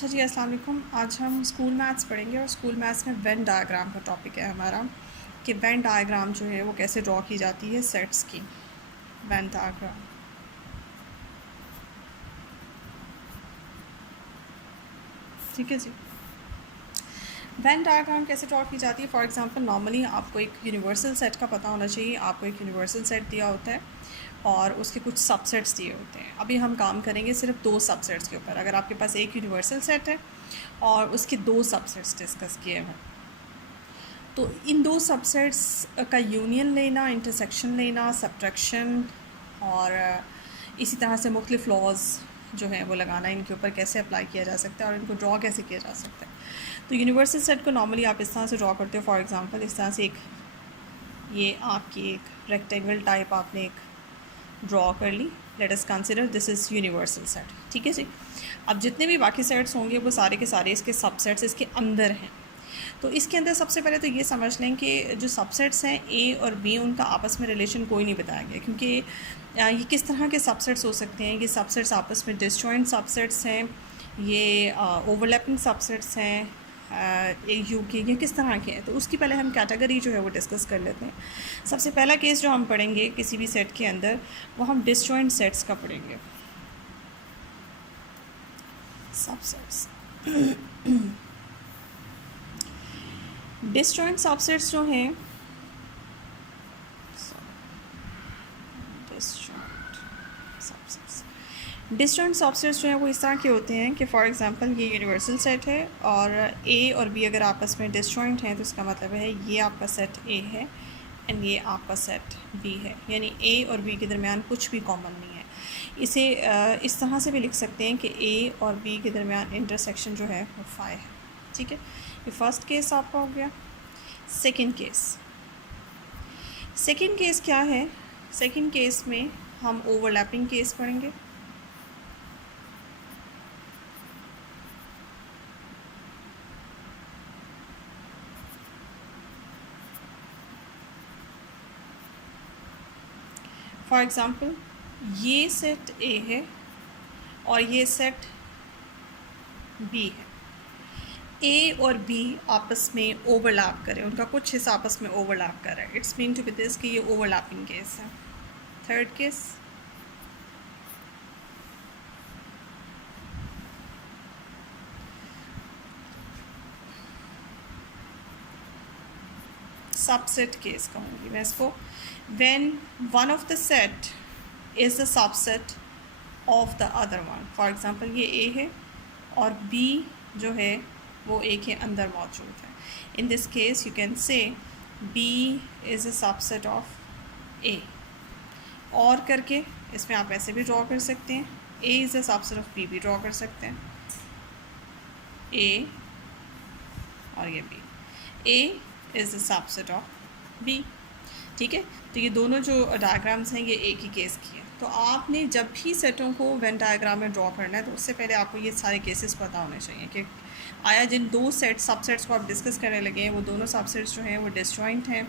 अच्छा जी, अस्सलाम वालेकुम। आज हम स्कूल मैथ्स पढ़ेंगे और स्कूल मैथ्स में वेन डायग्राम का टॉपिक है हमारा कि वेन डायग्राम जो है वो कैसे ड्रॉ की जाती है सेट्स की। वेन डायग्राम, ठीक है जी। वेन डायग्राम कैसे ड्रॉ की जाती है? फॉर एग्जांपल नॉर्मली आपको एक यूनिवर्सल सेट का पता होना चाहिए। आपको एक यूनिवर्सल सेट दिया होता है और उसके कुछ सबसेट्स दिए होते हैं। अभी हम काम करेंगे सिर्फ 2 सबसेट्स के ऊपर। अगर आपके पास एक यूनिवर्सल सेट है और उसके 2 सबसेट्स डिस्कस किए हैं, तो इन 2 सबसेट्स का यूनियन लेना, इंटरसेक्शन लेना, सब्ट्रैक्शन और इसी तरह से मुख्तलिफ लॉज जो है वो लगाना, इनके ऊपर कैसे अप्लाई किया जा सकता है और इनको ड्रॉ कैसे किया जा सकता है। तो यूनिवर्सल सेट को नॉर्मली आप इस तरह से ड्रॉ करते हो। फॉर एग्जांपल इस तरह से एक ये आपकी एक रेक्टेंगल टाइप आपने एक ड्रॉ कर ली। Let us consider this is universal set, ठीक है जी। अब जितने भी बाकी सेट्स होंगे वो सारे के सारे इसके सबसेट्स इसके अंदर हैं। तो इसके अंदर सबसे पहले तो ये समझ लें कि जो सबसेट्स हैं ए और बी, उनका आपस में रिलेशन कोई नहीं बताया गया, क्योंकि ये किस तरह के सबसेट्स हो सकते हैं। ये सबसेट्स आपस में डिसजॉइंट सबसेट्स हैं, ये ओवरलैपिंग सबसेट्स हैं, यू के ये किस तरह के हैं। तो उसकी पहले हम कैटेगरी जो है वो डिस्कस कर लेते हैं। सबसे पहला केस जो हम पढ़ेंगे किसी भी सेट के अंदर, वो हम डिसजॉइंट सेट्स का पढ़ेंगे। सबसेट्स डिसजॉइंट सबसेट्स जो हैं, डिसजॉइंट सबसेट्स जो हैं वो इस तरह के होते हैं कि फॉर एग्जांपल ये यूनिवर्सल सेट है और ए और बी अगर आपस में डिसजॉइंट हैं तो इसका मतलब है ये आपका सेट ए है एंड ये आपका सेट बी है, यानी ए और बी के दरमियान कुछ भी कॉमन नहीं है। इसे इस तरह से भी लिख सकते हैं कि ए और बी के दरमियान इंटरसेक्शन जो है वो फाई है, ठीक है। ये फर्स्ट केस आपका हो गया। सेकंड केस क्या है? सेकंड केस में हम ओवरलैपिंग केस पढ़ेंगे। फॉर एग्ज़ाम्पल ये सेट ए है और ये सेट बी है। ए और बी आपस में ओवरलैप करें, उनका कुछ हिस्सा आपस में ओवरलैप कर रहा है। It's mean to be this कि ये ओवरलैपिंग केस है। थर्ड केस, सबसेट केस कहूँगी मैं इसको। When one of the set is the subset of the other one. For example ये ए है और बी जो है वो ए के अंदर मौजूद है। In this case you can say B is a subset of A. और करके इसमें आप ऐसे भी ड्रॉ कर सकते हैं, A is a subset of B भी ड्रॉ कर सकते हैं, ए और ये B. A is a subset of B, ठीक है। तो ये दोनों जो डायग्राम्स हैं ये एक ही केस की है। तो आपने जब भी सेटों को वेन डायग्राम में ड्रॉ करना है तो उससे पहले आपको ये सारे केसेस पता होने चाहिए कि आया जिन 2 सबसेट्स को आप डिस्कस करने लगे हैं वो दोनों सबसेट्स जो हैं वो डिसजॉइंट हैं,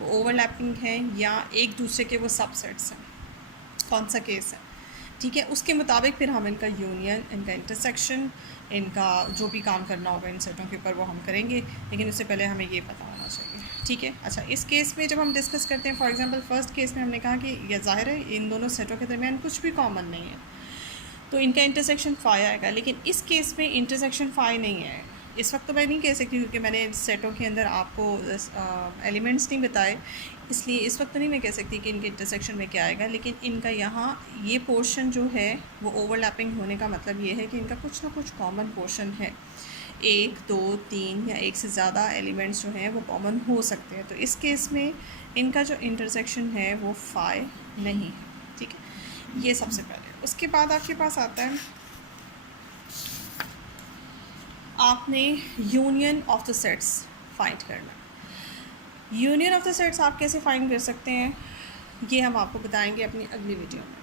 वो ओवरलैपिंग हैं, या एक दूसरे के वो सबसेट्स हैं, कौन सा केस है, ठीक है। उसके मुताबिक फिर हम इनका यूनियन, इनका इंटरसेक्शन, इनका जो भी काम करना होगा इन सेटों के ऊपर वो हम करेंगे, लेकिन उससे पहले हमें ये पता होना चाहिए, ठीक है। अच्छा, इस केस में जब हम डिस्कस करते हैं, फॉर एग्जांपल फर्स्ट केस में हमने कहा कि यह ज़ाहिर है इन दोनों सेटों के दरमियान कुछ भी कॉमन नहीं है तो इनका इंटरसेक्शन फाई आएगा। लेकिन इस केस में इंटरसेक्शन फाई नहीं है। इस वक्त तो मैं नहीं कह सकती क्योंकि मैंने सेटों के अंदर आपको एलिमेंट्स नहीं बताए, इसलिए इस वक्त तो नहीं मैं कह सकती कि इनके इंटरसेक्शन में क्या आएगा। लेकिन इनका यहाँ ये पोर्शन जो है वो ओवरलैपिंग होने का मतलब ये है कि इनका कुछ ना कुछ कॉमन पोर्शन है। 1, 2, 3 या एक से ज़्यादा एलिमेंट्स जो हैं वो कॉमन हो सकते हैं। तो इस केस में इनका जो इंटरसेक्शन है वो फाई नहीं है, ठीक है। ये सबसे पहले। उसके बाद आपके पास आता है आपने union of the sets find करना। यूनियन ऑफ द सेट्स आप कैसे फाइंड कर सकते हैं ये हम आपको बताएंगे अपनी अगली वीडियो में।